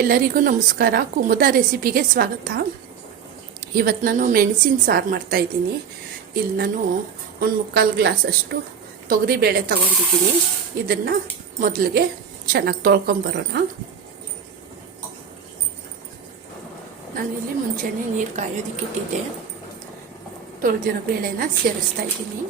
ಎಲ್ಲರಿಗೂ ನಮಸ್ಕಾರ. ಕುಮುದ ರೆಸಿಪಿಗೆ ಸ್ವಾಗತ. ಇವತ್ತು ನಾನು ಮೆಣಸಿನ ಸಾರು ಮಾಡ್ತಾಯಿದ್ದೀನಿ ಇಲ್ಲಿ ನಾನು ಒಂದು ಮುಕ್ಕಾಲು ಗ್ಲಾಸಷ್ಟು ತೊಗರಿಬೇಳೆ ತಗೊಂಡಿದ್ದೀನಿ. ಇದನ್ನು ಮೊದಲಿಗೆ ಚೆನ್ನಾಗಿ ತೊಳ್ಕೊಂಬರೋಣ ನಾನಿಲ್ಲಿ ಮುಂಚೆನೇ ನೀರು ಕಾಯೋದಕ್ಕಿಟ್ಟಿದ್ದೆ ತೊಳೆದಿರೋ ಬೇಳೆನ ಸೇರಿಸ್ತಾ ಇದ್ದೀನಿ.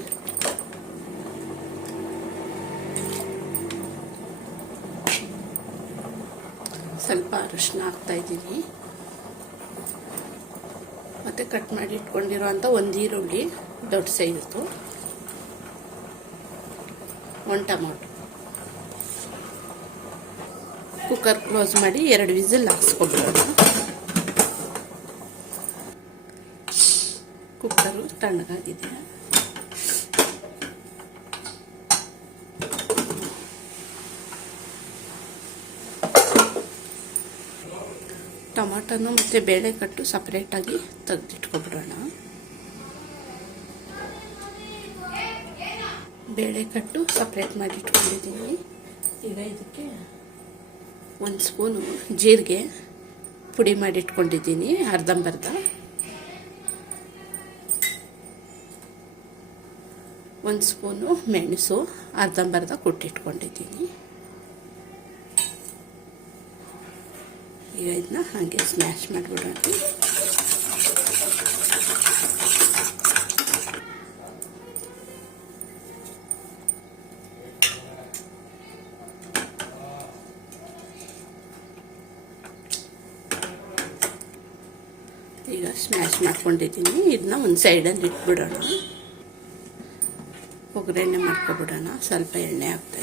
ಸ್ವಲ್ಪ ಅರಿಶಿನ ಹಾಕ್ತಾ ಇದ್ದೀನಿ. ಮತ್ತು ಕಟ್ ಮಾಡಿ ಇಟ್ಕೊಂಡಿರುವಂಥ ಒಂದು ಈರುಳ್ಳಿ, ದೊಡ್ಡ ಸೈಜು ಒಂದು ಟೊಮೊಟೊ. ಕುಕ್ಕರ್ ಕ್ಲೋಸ್ ಮಾಡಿ ಎರಡು ವಿಸಿಲ್ ಹಾಕ್ಸ್ಕೊಬಿಡೋಣ. ಕುಕ್ಕರು ತಣ್ಣಗಾಗಿದೆ. ಟೊಮಾಟೊನು ಮತ್ತು ಬೇಳೆ ಕಟ್ಟು ಸಪ್ರೇಟಾಗಿ ತೆಗೆದಿಟ್ಕೊಬಿಡೋಣ. ಬೇಳೆ ಕಟ್ಟು ಸಪ್ರೇಟ್ ಮಾಡಿ ಇಟ್ಕೊಂಡಿದ್ದೀನಿ ಈಗ ಇದಕ್ಕೆ ಒಂದು ಸ್ಪೂನು ಜೀರಿಗೆ ಪುಡಿ ಮಾಡಿ ಇಟ್ಕೊಂಡಿದ್ದೀನಿ ಅರ್ಧಂಬರ್ಧ. ಒಂದು ಸ್ಪೂನು ಮೆಣಸು ಅರ್ಧಂಬರ್ಧ ಕೊಟ್ಟಿಟ್ಕೊಂಡಿದ್ದೀನಿ. ಈಗ ಇದನ್ನ ಹಾಗೆ ಸ್ಮ್ಯಾಶ್ ಮಾಡಿಬಿಡೋಣ ಈಗ ಸ್ಮ್ಯಾಶ್ ಮಾಡ್ಕೊಂಡಿದ್ದೀನಿ. ಇದನ್ನ ಒಂದು ಸೈಡಲ್ಲಿ ಇಟ್ಬಿಡೋಣ. ಒಗ್ಗರಣೆ ಮಾಡ್ಕೊಬಿಡೋಣ. ಸ್ವಲ್ಪ ಎಣ್ಣೆ ಹಾಕ್ತಾ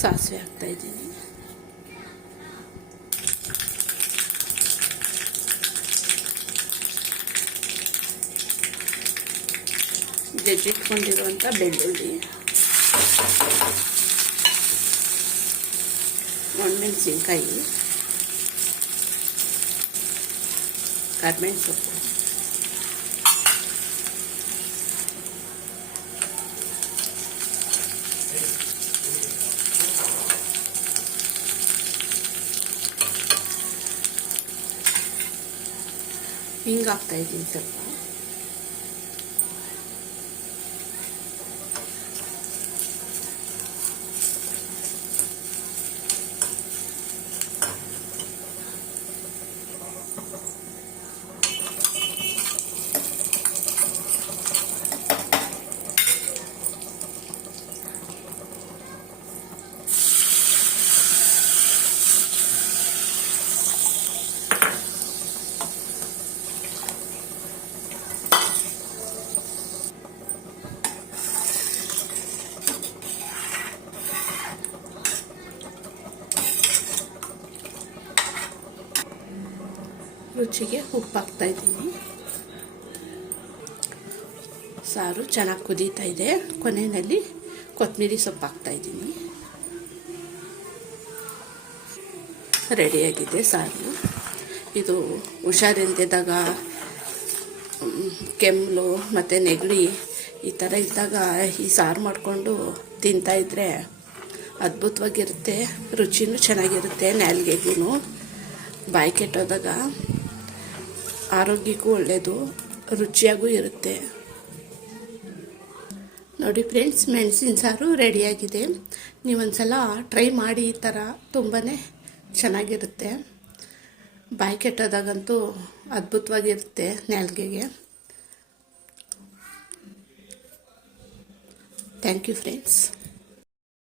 ಸಾಸಿವೆ ಹಾಕ್ತಾ ಇದ್ದೀನಿ ಜಜ್ಜಿಟ್ಕೊಂಡಿರುವಂಥ ಬೆಳ್ಳುಳ್ಳಿ ಒಣಮೆಣಸಿನ್ಕಾಯಿ ಕರ್ಬೇವಿನ ಸೊಪ್ಪು ಹಿಂಗೆ ಹಾಕ್ತಾ ಇದ್ದೀನಿ ಸ್ವಲ್ಪ ರುಚಿಗೆ ಉಪ್ಪು ಹಾಕ್ತಾ ಇದ್ದೀನಿ. ಸಾರು ಚೆನ್ನಾಗಿ ಕುದೀತಾ ಇದೆ. ಕೊನೆಯಲ್ಲಿ ಕೊತ್ತಂಬರಿ ಸೊಪ್ಪು ಹಾಕ್ತಾ ಇದ್ದೀನಿ. ರೆಡಿಯಾಗಿದೆ ಸಾರು. ಇದು ಹುಷಾರಿಂದಿದ್ದಾಗ ಕೆಮ್ಮು ಮತ್ತು ನೆಗಡಿ ಈ ಥರ ಇದ್ದಾಗ ಈ ಸಾರು ಮಾಡಿಕೊಂಡು ತಿಂತಾಯಿದ್ರೆ ಅದ್ಭುತವಾಗಿರುತ್ತೆ. ರುಚಿನೂ ಚೆನ್ನಾಗಿರುತ್ತೆ ನಾಲ್ಗೆಗೂ ಬಾಯಿ ಕೆಟ್ಟೋದಾಗ ಆರೋಗ್ಯಕ್ಕೂ ಒಳ್ಳೆಯದು ರುಚಿಯಾಗೂ ಇರುತ್ತೆ. ನೋಡಿ ಫ್ರೆಂಡ್ಸ್, ಮೆಣಸಿನ ಸಾರು ರೆಡಿಯಾಗಿದೆ. ನೀವೊಂದ್ಸಲ ಟ್ರೈ ಮಾಡಿ, ಈ ಥರ ತುಂಬಾ ಚೆನ್ನಾಗಿರುತ್ತೆ. ಬಾಯಿ ಕೆಟ್ಟದಾಗಂತೂ ಅದ್ಭುತವಾಗಿರುತ್ತೆ ನಾಲ್ಗೆಗೆ. Thank you friends.